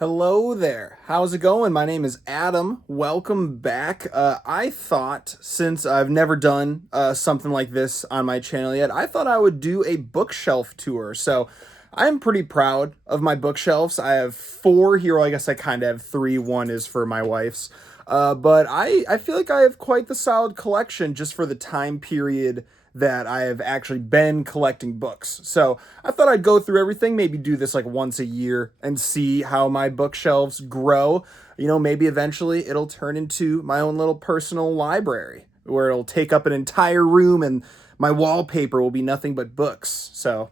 Hello there. How's it going? My name is Adam. Welcome back. I thought, since I've never done something like this on my channel yet, I thought I would do a bookshelf tour. So I'm pretty proud of my bookshelves. I have four here. Well, I guess I kind of have three. One is for my wife's. But I feel like I have quite the solid collection just for the time period that I have actually been collecting books. So I thought I'd go through everything, maybe do this like once a year and see how my bookshelves grow. Maybe eventually it'll turn into my own little personal library where it'll take up an entire room and my wallpaper will be nothing but books. So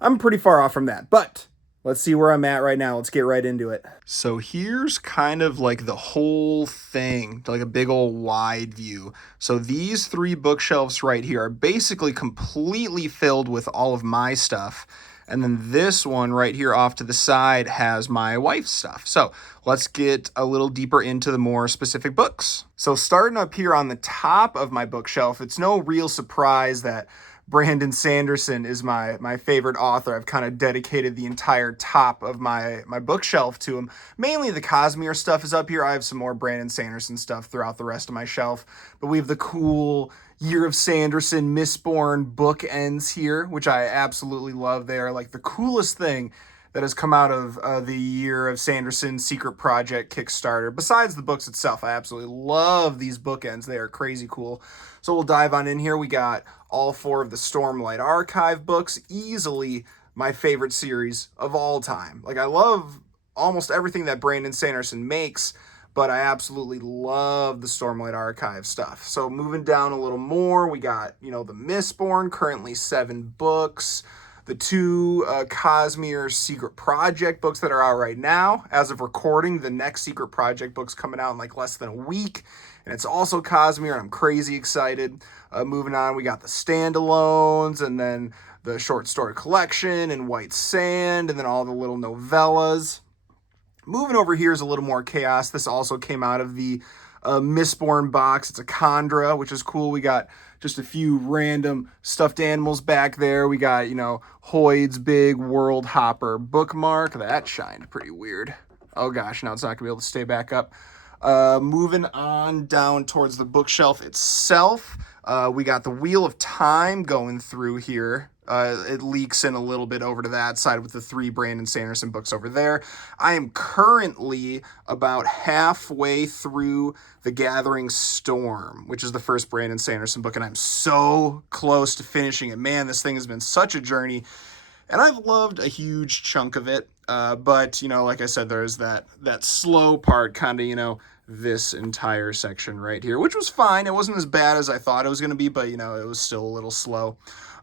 I'm pretty far off from that. But let's see where I'm at right now. Let's get right into it. So here's kind of like the whole thing, like a big old wide view. So these three bookshelves right here are basically completely filled with all of my stuff. And then this one right here off to the side has my wife's stuff. So let's get a little deeper into the more specific books. So starting up here on the top of my bookshelf, it's no real surprise that Brandon Sanderson is my favorite author. I've kind of dedicated the entire top of my bookshelf to him. Mainly the Cosmere stuff is up here. I have some more Brandon Sanderson stuff throughout the rest of my shelf. But we have the cool Year of Sanderson Mistborn bookends here, which I absolutely love. They are like the coolest thing that has come out of the Year of Sanderson Secret Project Kickstarter. Besides the books itself, I absolutely love these bookends. They are crazy cool. So we'll dive on in here. We got all four of the Stormlight Archive books, easily my favorite series of all time. Like, I love almost everything that Brandon Sanderson makes, but I absolutely love the Stormlight Archive stuff. So moving down a little more, we got, the Mistborn, currently 7 books. The two Cosmere Secret Project books that are out right now. As of recording, the next Secret Project book's coming out in like less than a week. And it's also Cosmere, and I'm crazy excited. Moving on, we got the standalones, and then the short story collection, and White Sand, and then all the little novellas. Moving over here is a little more chaos. This also came out of the Mistborn box. It's a Chondra, which is cool. We got just a few random stuffed animals back there. We got, Hoyd's big World Hopper bookmark. That shined pretty weird. Oh gosh, now it's not gonna be able to stay back up. Moving on down towards the bookshelf itself, we got the Wheel of Time going through here. It leaks in a little bit over to that side with the 3 Brandon Sanderson books over there. I am currently about halfway through The Gathering Storm, which is the first Brandon Sanderson book, and I'm so close to finishing it. Man, this thing has been such a journey, and I've loved a huge chunk of it. But, like I said, there's that slow part, kind of, this entire section right here, which was fine. It wasn't as bad as I thought it was going to be, but, it was still a little slow.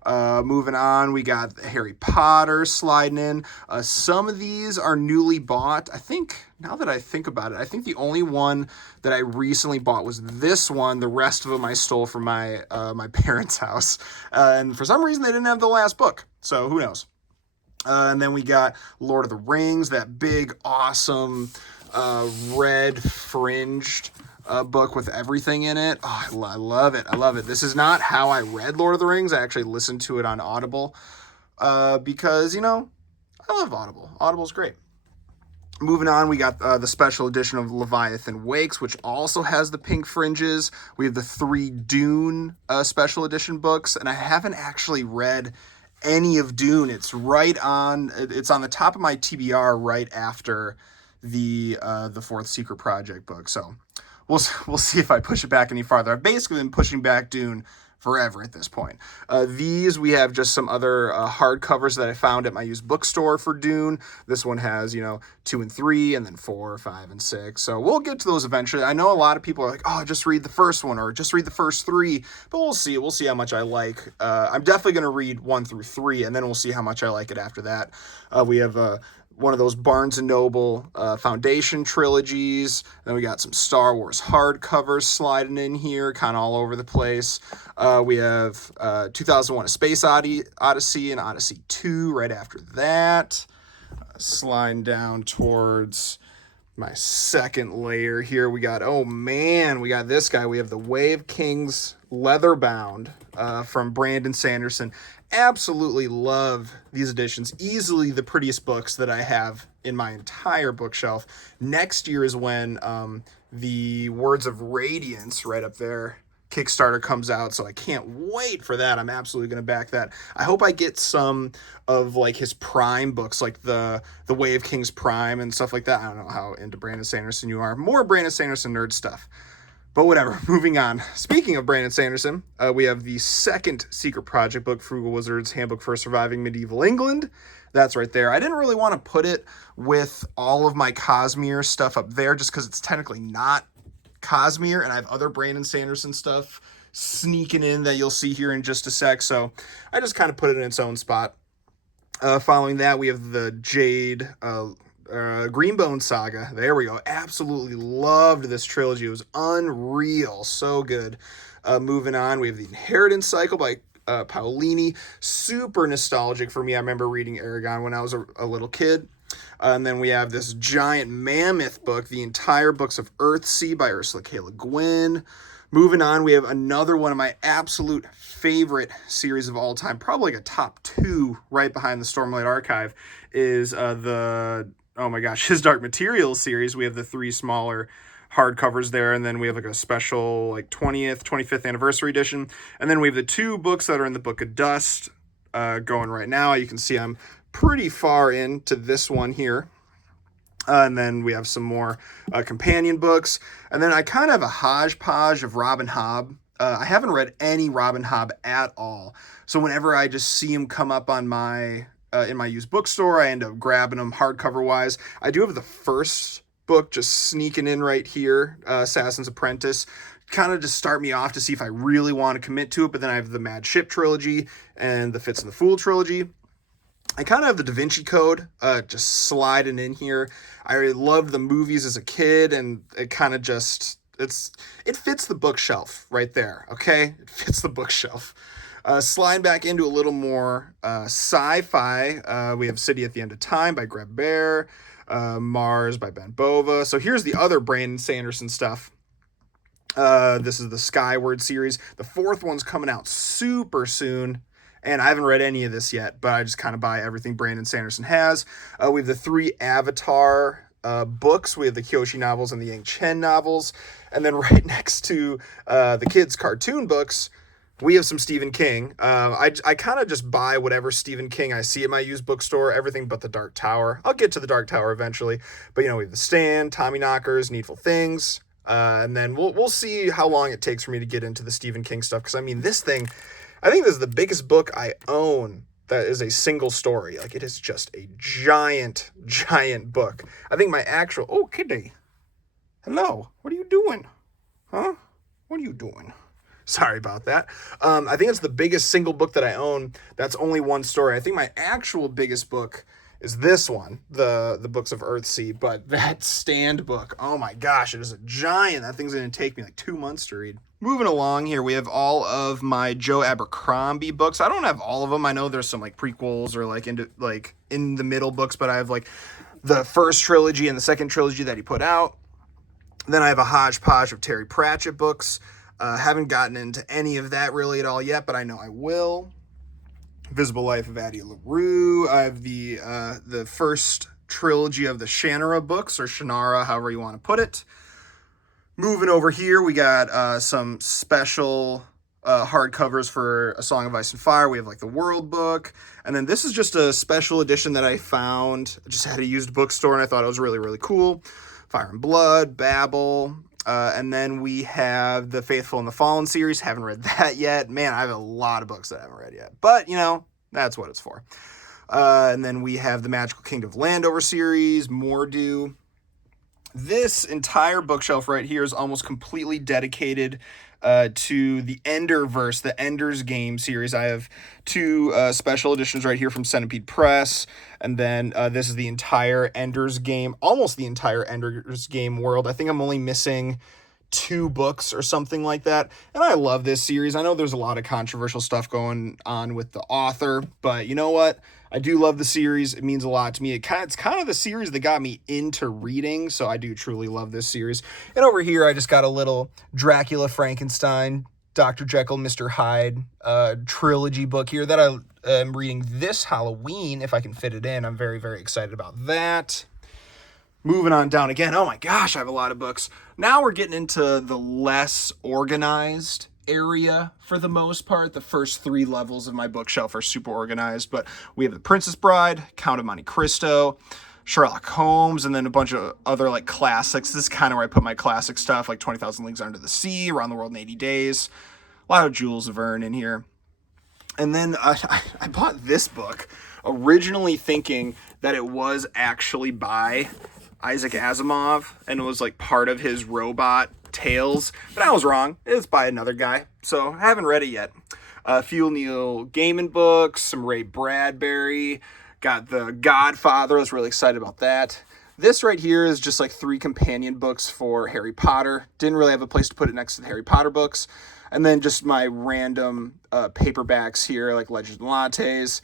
Moving on, we got Harry Potter sliding in. Some of these are newly bought. I think, now that I think about it, I think the only one that I recently bought was this one. The rest of them I stole from my parents' house. And for some reason, they didn't have the last book. So who knows? And then we got Lord of the Rings, that big, awesome, red fringed book with everything in it. Oh, I love it. I love it. This is not how I read Lord of the Rings. I actually listened to it on Audible because, I love Audible. Audible's great. Moving on, we got the special edition of Leviathan Wakes, which also has the pink fringes. We have the 3 Dune special edition books, and I haven't actually read any of Dune. It's on the top of my TBR right after the 4th Secret Project book. So we'll see if I push it back any farther. I've basically been pushing back Dune forever at this point. These, we have just some other hardcovers that I found at my used bookstore for Dune. This one has, 2 and 3, and then 4, 5, and 6. So we'll get to those eventually. I know a lot of people are like, oh, just read the first one, or just read the first 3, but we'll see. We'll see how much I like. I'm definitely going to read 1 through 3, and then we'll see how much I like it after that. We have one of those Barnes & Noble Foundation trilogies. Then we got some Star Wars hardcovers sliding in here, kind of all over the place. We have 2001: A Space Odyssey and Odyssey 2 right after that. Sliding down towards my second layer here, we got this guy. We have the Wave Kings leatherbound from Brandon Sanderson. absolutely love these editions. Easily the prettiest books that I have in my entire bookshelf. Next year is when the Words of Radiance, right up there, Kickstarter comes out, so I can't wait for that. I'm absolutely going to back that. I hope I get some of like his Prime books, like the Way of Kings Prime and stuff like that. I don't know how into Brandon Sanderson you are. More Brandon Sanderson nerd stuff. But whatever, moving on. Speaking of Brandon Sanderson, we have the second secret project book, Frugal Wizard's Handbook for Surviving Medieval England. That's right there. I didn't really want to put it with all of my Cosmere stuff up there just because it's technically not Cosmere, and I have other Brandon Sanderson stuff sneaking in that you'll see here in just a sec, so I just kind of put it in its own spot. Following that, we have the Jade Greenbone Saga. There we go. Absolutely loved this trilogy. It was unreal. So good. Moving on, we have the Inheritance Cycle by Paolini. Super nostalgic for me. I remember reading Aragon when I was a little kid. And then we have this giant mammoth book, the entire Books of Earthsea by Ursula K. Le Guin. Moving on, we have another one of my absolute favorite series of all time, probably like a top 2 right behind the Stormlight Archive, is His Dark Materials series. We have the 3 smaller hardcovers there, and then we have like a special like 25th anniversary edition. And then we have the 2 books that are in the Book of Dust going right now. You can see I'm pretty far into this one here. And then we have some more companion books. And then I kind of have a hodgepodge of Robin Hobb. I haven't read any Robin Hobb at all. So whenever I just see him come up on my in my used bookstore, I end up grabbing them hardcover wise. I do have the first book just sneaking in right here, Assassin's Apprentice. Kind of just start me off to see if I really want to commit to it. But then I have the Mad Ship trilogy and the Fitz and the Fool trilogy. I kind of have the Da Vinci Code just sliding in here. I really loved the movies as a kid, and it kind of just, it fits the bookshelf right there, okay? It fits the bookshelf. Slide back into a little more sci-fi. We have City at the End of Time by Greg Bear, Mars by Ben Bova. So here's the other Brandon Sanderson stuff. This is the Skyward series. The 4th one's coming out super soon. And I haven't read any of this yet, but I just kind of buy everything Brandon Sanderson has. We have the 3 Avatar books. We have the Kyoshi novels and the Yang Chen novels. And then right next to the kids' cartoon books, we have some Stephen King. I kind of just buy whatever Stephen King I see at my used bookstore, everything but the Dark Tower. I'll get to the Dark Tower eventually. But, we have The Stand, Tommyknockers, Needful Things. And then we'll see how long it takes for me to get into the Stephen King stuff. Because, I think this is the biggest book I own that is a single story. Like, it is just a giant, giant book. I think my actual... Oh, kitty. Hello. What are you doing? Huh? What are you doing? Sorry about that. I think it's the biggest single book that I own. That's only one story. I think my actual biggest book is this one, the Books of Earthsea. But that Stand book, oh my gosh, it is a giant. That thing's going to take me like 2 months to read. Moving along here, we have all of my Joe Abercrombie books. I don't have all of them. I know there's some like prequels or like in the middle books, but I have like the first trilogy and the second trilogy that he put out. Then I have a hodgepodge of Terry Pratchett books. Haven't gotten into any of that really at all yet, but I know I will. Visible Life of Addie LaRue. I have the first trilogy of the Shannara books, or Shannara, however you want to put it. Moving over here, we got some special hardcovers for A Song of Ice and Fire. We have like the World book. And then this is just a special edition that I found. I just had a used bookstore and I thought it was really, really cool. Fire and Blood, Babel. And then we have the Faithful and the Fallen series. Haven't read that yet. Man, I have a lot of books that I haven't read yet. But, that's what it's for. And then we have the Magical Kingdom of Landover series, Mordu. This entire bookshelf right here is almost completely dedicated to the Ender'S, the Ender'S game series. I have 2 special editions right here from Centipede Press, and then this is the entire Ender'S game, almost the entire Ender'S game world. I think I'm only missing 2 books or something like that, and I love this series. I know there's a lot of controversial stuff going on with the author, but you know what? I do love the series. It means a lot to me. It's kind of the series that got me into reading, so I do truly love this series. And over here, I just got a little Dracula Frankenstein Dr. Jekyll, Mr. Hyde trilogy book here that I am reading this Halloween, if I can fit it in. I'm very, very excited about that. Moving on down again. Oh my gosh, I have a lot of books. Now we're getting into the less organized area for the most part. The first 3 levels of my bookshelf are super organized, but we have The Princess Bride, Count of Monte Cristo, Sherlock Holmes, and then a bunch of other like classics. This is kind of where I put my classic stuff, like 20,000 Leagues Under the Sea, Around the World in 80 Days. A lot of Jules Verne in here. And then I bought this book originally thinking that it was actually by Isaac Asimov, and it was like part of his robot tales, but I was wrong. It's by another guy, so I haven't read it yet. A few Neil Gaiman books, some Ray Bradbury, got The Godfather. I was really excited about that. This right here is just like 3 companion books for Harry Potter. Didn't really have a place to put it next to the Harry Potter books. And then just my random paperbacks here, like Legends and Lattes.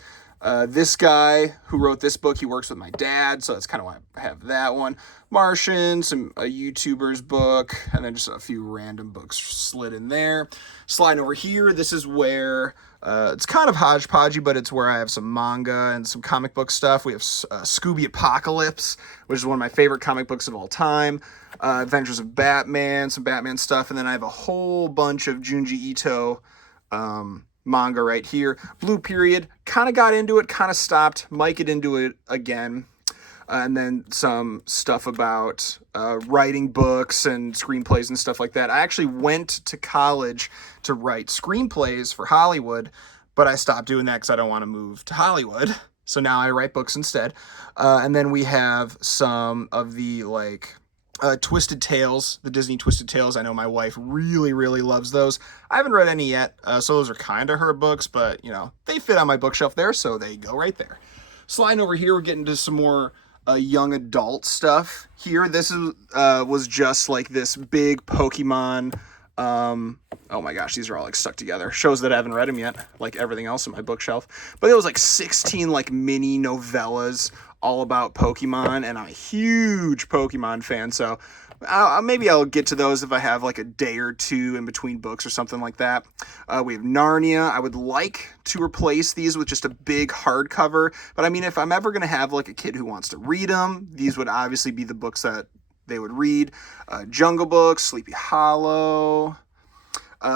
This guy who wrote this book, he works with my dad, so that's kind of why I have that one. Martian, a YouTuber's book, and then just a few random books slid in there. Sliding over here, this is where it's kind of hodgepodgey, but it's where I have some manga and some comic book stuff. We have Scooby Apocalypse, which is one of my favorite comic books of all time. Adventures of Batman, some Batman stuff, and then I have a whole bunch of Junji Ito manga right here. Blue Period, kind of got into it, kind of stopped, might get into it again. And then some stuff about writing books and screenplays and stuff like that. I actually went to college to write screenplays for Hollywood, but I stopped doing that because I don't want to move to Hollywood. So now I write books instead. And then we have some of the like Twisted Tales, the Disney Twisted Tales. I know my wife really, really loves those. I haven't read any yet, so those are kind of her books, but, you know, they fit on my bookshelf there, so they go right there. Sliding over here, we're getting to some more young adult stuff here. This is was just like this big Pokemon. Oh my gosh, these are all like stuck together. Shows that I haven't read them yet, like everything else in my bookshelf. But it was like 16 like mini novellas all about Pokemon, and I'm a huge Pokemon fan, so maybe I'll get to those if I have like a day or two in between books or something like that. We have Narnia. I would like to replace these with just a big hardcover, but I mean, if I'm ever going to have like a kid who wants to read them, these would obviously be the books that they would read. Jungle Book, Sleepy Hollow.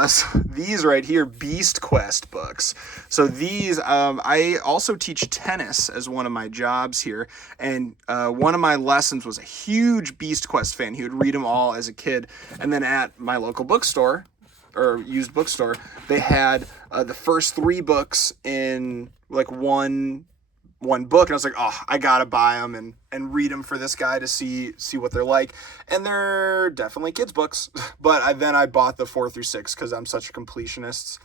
So these right here, Beast Quest books. So these, I also teach tennis as one of my jobs here. And one of my lessons was a huge Beast Quest fan. He would read them all as a kid. And then at my local bookstore, or used bookstore, they had the first 3 books in like one book, and I was like, oh, I gotta buy them and read them for this guy to see what they're like. And they're definitely kids books, but then I bought the 4 through 6 because I'm such a completionist.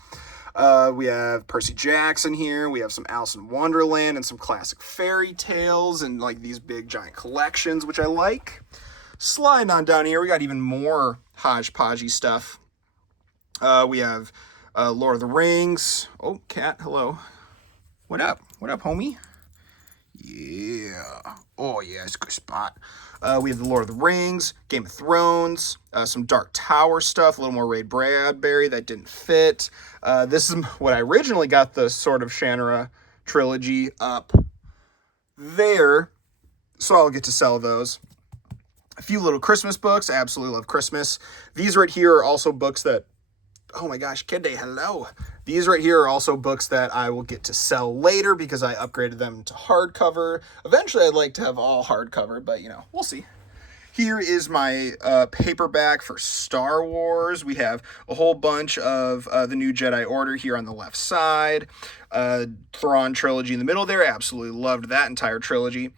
We have Percy Jackson here. We have some Alice in Wonderland and some classic fairy tales and like these big giant collections, which I like. Sliding on down here, we got even more hodgepodgey stuff. We have Lord of the Rings. Oh, cat, hello. What up? What up, homie? Yeah. Oh, yeah, it's a good spot. We have the Lord of the Rings, Game of Thrones, some Dark Tower stuff, a little more Ray Bradbury that didn't fit. This is what I originally got the Sword of Shannara trilogy up there, so I'll get to sell those. A few little Christmas books. I absolutely love Christmas. These right here are also books that, oh my gosh, Kende, hello. These right here are also books that I will get to sell later because I upgraded them to hardcover. Eventually, I'd like to have all hardcover, but, you know, we'll see. Here is my paperback for Star Wars. We have a whole bunch of the New Jedi Order here on the left side. Thrawn trilogy in the middle there. I absolutely loved that entire trilogy.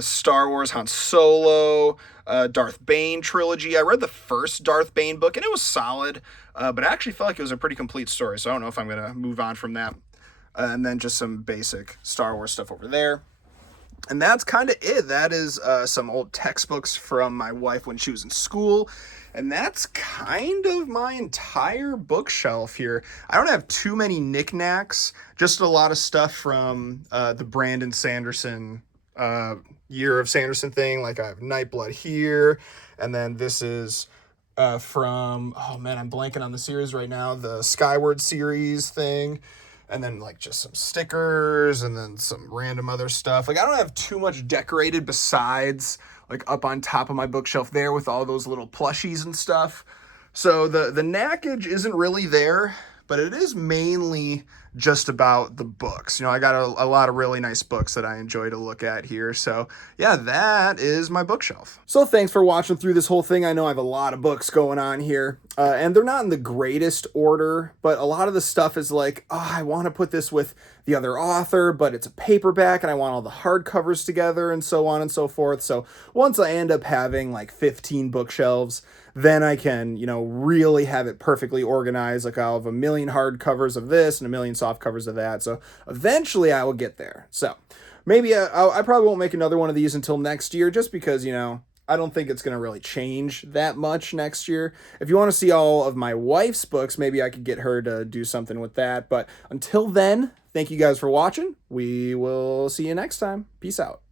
Star Wars, Han Solo, Darth Bane trilogy. I read the first Darth Bane book, and it was solid, but I actually felt like it was a pretty complete story, so I don't know if I'm going to move on from that. And then just some basic Star Wars stuff over there. And that's kind of it. That is some old textbooks from my wife when she was in school. And that's kind of my entire bookshelf here. I don't have too many knickknacks, just a lot of stuff from the Brandon Sanderson Year of Sanderson thing. Like I have Nightblood here. And then this is from, oh man, I'm blanking on the series right now, the Skyward series thing, and then like just some stickers and then some random other stuff. Like I don't have too much decorated besides like up on top of my bookshelf there with all those little plushies and stuff. So the knackage isn't really there, but it is mainly just about the books. You know, I got a lot of really nice books that I enjoy to look at here. So yeah, that is my bookshelf. So thanks for watching through this whole thing. I know I have a lot of books going on here, and they're not in the greatest order, but a lot of the stuff is like, oh, I want to put this with the other author, but it's a paperback and I want all the hardcovers together and so on and so forth. So once I end up having like 15 bookshelves, then I can, you know, really have it perfectly organized. Like I'll have a million hardcovers of this and a million soft covers of that. So eventually I will get there. So maybe I probably won't make another one of these until next year, just because, you know, I don't think it's going to really change that much next year. If you want to see all of my wife's books, maybe I could get her to do something with that. But until then, thank you guys for watching. We will see you next time. Peace out.